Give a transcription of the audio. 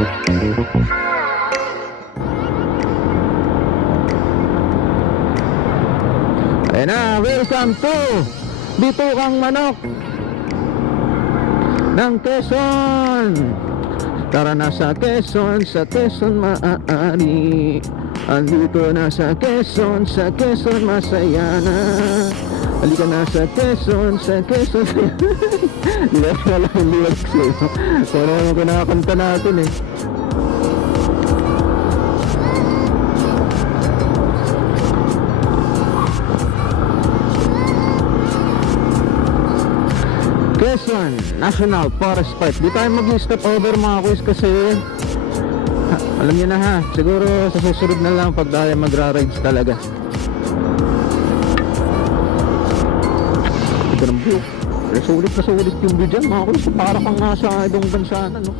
Ayan na, welcome to Bitukang Manok ng Quezon. Tara na sa Quezon maaari. Andito na sa Quezon masaya na. Halika na sa Quezon Hindi na pala yung lyrics eh. Kung ano naman kinakanta natin eh. Quezon National Forest Park. Di tayo mag-stop over mga quiz kasi alam niyo na ha, siguro sa susunod na lang pag tayo magra-rides talaga. Ito ng view. Sulit na sulit yung view dyan mga quiz. Para kang nasa ibang bansa na no.